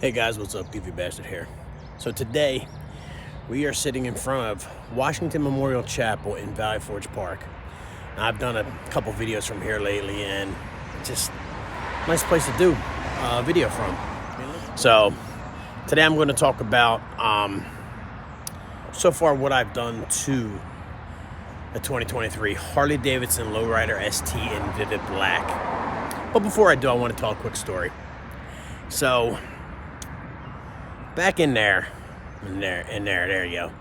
Hey guys, what's up? Goofy Bastard here. So today, we are sitting in front of Washington Memorial Chapel in Valley Forge Park. Now, I've done a couple videos from here lately, and it's just a nice place to do a video from. So today I'm going to talk about so far what I've done to the 2023 Harley Davidson Low Rider ST in Vivid Black. But before I do, I want to tell a quick story. So back there you go.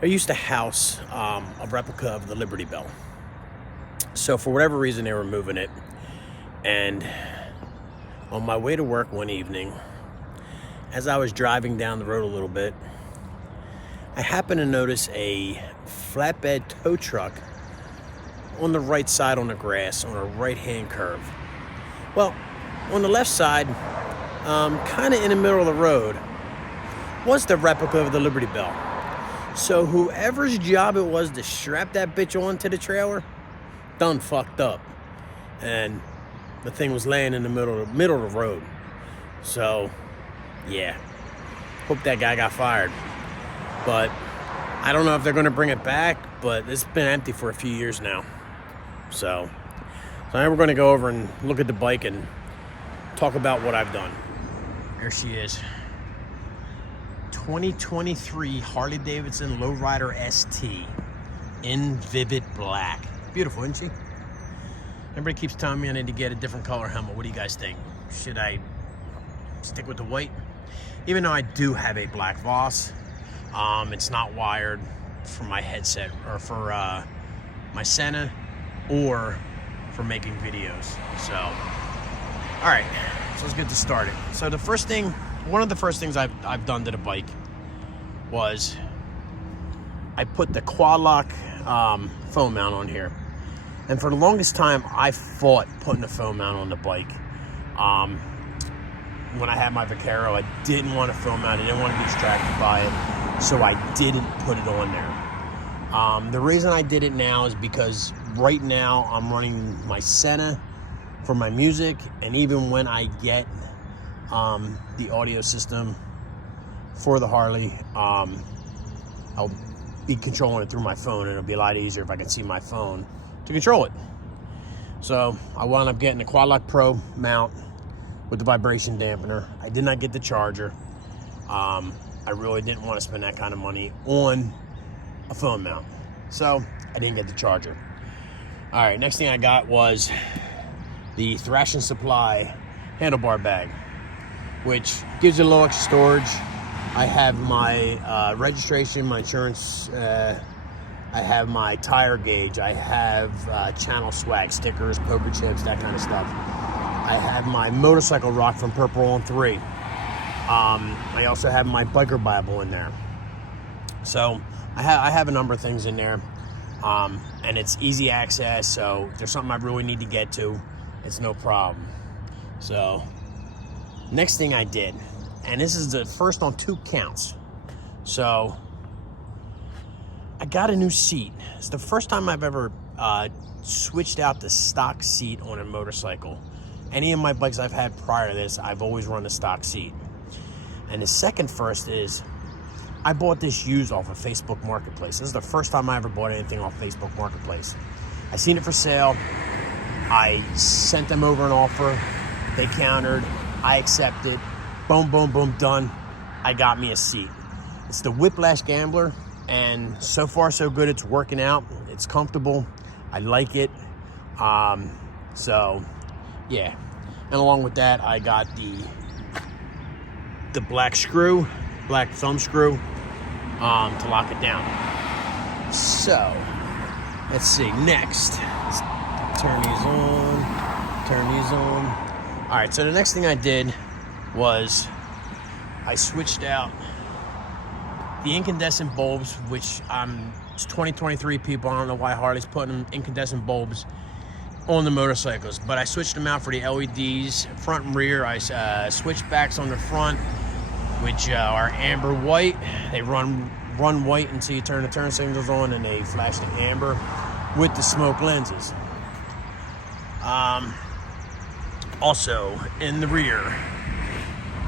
I used to house a replica of the Liberty Bell. So for whatever reason, they were moving it. And on my way to work one evening, as I was driving down the road a little bit, I happened to notice a flatbed tow truck on the right side on the grass on a right-hand curve. Well, on the left side, kind of in the middle of the road, was the replica of the Liberty Bell. So whoever's job it was to strap that bitch onto the trailer, done fucked up. And the thing was laying in the middle of the road. So, yeah. Hope that guy got fired. But I don't know if they're going to bring it back, but it's been empty for a few years now. So now we're going to go over and look at the bike and talk about what I've done. There she is. 2023 Harley Davidson Low Rider ST in Vivid Black. Beautiful, isn't she? Everybody keeps telling me I need to get a different color helmet. What do you guys think? Should I stick with the white? Even though I do have a black VOSS, it's not wired for my headset or for my Senna or for making videos. So, all right. So let's get this started. So one of the first things I've done to the bike was I put the quad lock phone mount on here. And for the longest time, I fought putting a phone mount on the bike. When I had my Vaquero, I didn't want a phone mount. I didn't want to be distracted by it. So I didn't put it on there. The reason I did it now is because right now I'm running my Senna for my music, and even when I get the audio system for the Harley, I'll be controlling it through my phone, and it'll be a lot easier if I can see my phone to control it. So I wound up getting a Quad Lock Pro mount with the vibration dampener. I did not get the charger. I really didn't want to spend that kind of money on a phone mount, so I didn't get the charger. All right, next thing I got was the Thrash and Supply handlebar bag, which gives you a little extra storage. I have my registration, my insurance, I have my tire gauge, I have channel swag, stickers, poker chips, that kind of stuff. I have my motorcycle rock from Purple on 3. I also have my biker Bible in there. So I have a number of things in there, and it's easy access, so if there's something I really need to get to, it's no problem. So next thing I did, and this is the first on 2 counts. So I got a new seat. It's the first time I've ever switched out the stock seat on a motorcycle. Any of my bikes I've had prior to this, I've always run the stock seat. And the second first is I bought this used off of Facebook Marketplace. This is the first time I ever bought anything off Facebook Marketplace. I seen it for sale. I sent them over an offer. They countered. I accepted. Boom, boom, boom, done. I got me a seat. It's the Whiplash Gambler, and so far so good. It's working out. It's comfortable. I like it. So, yeah. And along with that, I got the black thumb screw to lock it down. So, let's see. Next, let's turn these on. All right, so the next thing I did was I switched out the incandescent bulbs, which it's 2023 people. I don't know why Harley's putting incandescent bulbs on the motorcycles, but I switched them out for the LEDs front and rear. I switched backs on the front, which are amber white. They run white until you turn the turn signals on, and they flash the amber with the smoke lenses. Also in the rear,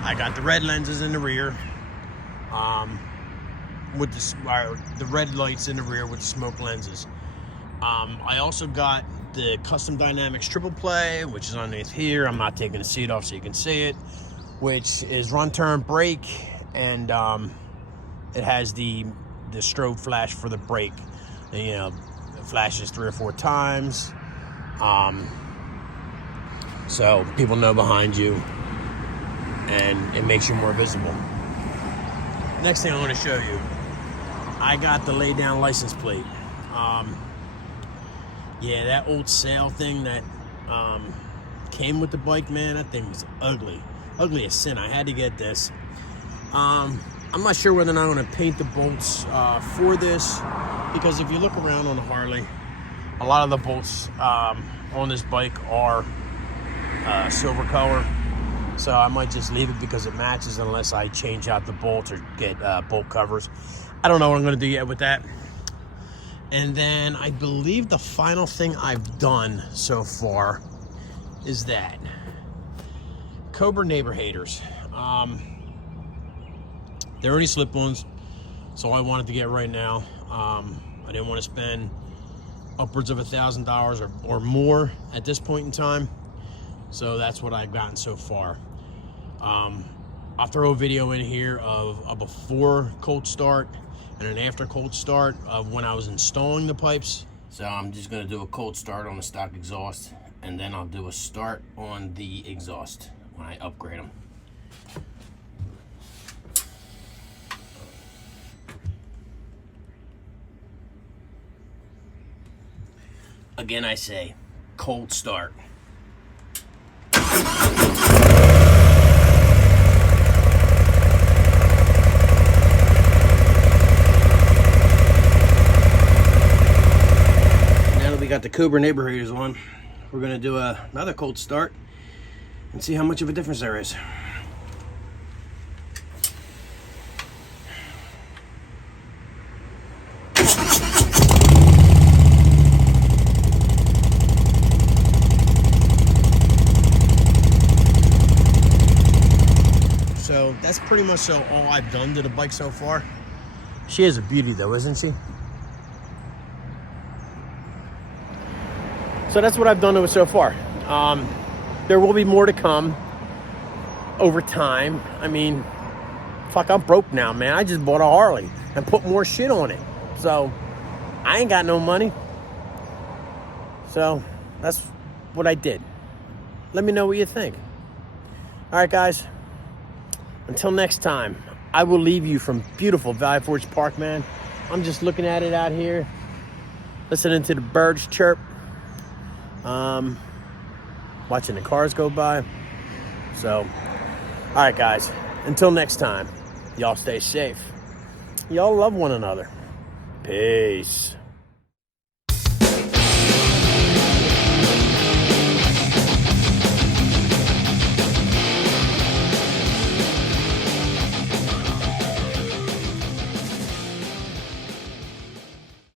I got the red lenses in the rear, with the red lights in the rear with the smoke lenses. I also got the Custom Dynamics Triple Play, which is underneath here. I'm not taking the seat off so you can see it, which is run, turn, brake, and it has the strobe flash for the brake. And, you know, it flashes 3 or 4 times, so people know behind you, and it makes you more visible. Next thing I want to show you, I got the lay down license plate. Yeah, that old sail thing that came with the bike, man, that thing was ugly as sin. I had to get this. I'm not sure whether or not I'm going to paint the bolts for this, because if you look around on the Harley, a lot of the bolts on this bike are silver color. So I might just leave it because it matches, unless I change out the bolts or get bolt covers. I don't know what I'm going to do yet with that. And then I believe the final thing I've done so far is that Cobra neighbor haters. They're only slip-ons, so I wanted to get right now. I didn't want to spend upwards of $1,000 or more at this point in time. So that's what I've gotten so far. I'll throw a video in here of a before cold start and an after cold start of when I was installing the pipes. So I'm just gonna do a cold start on the stock exhaust, and then I'll do a start on the exhaust when I upgrade them. Again, I say cold start. We got the Cobra neighbor haters on. We're gonna do another cold start and see how much of a difference there is. So that's pretty much all I've done to the bike so far. She is a beauty though, isn't she? So that's what I've done to it so far. There will be more to come over time. I mean, fuck, I'm broke now, man. I just bought a Harley and put more shit on it. So I ain't got no money. So that's what I did. Let me know what you think. All right, guys. Until next time, I will leave you from beautiful Valley Forge Park, man. I'm just looking at it out here, listening to the birds chirp. Watching the cars go by. So, all right, guys, until next time, y'all stay safe. Y'all love one another. Peace.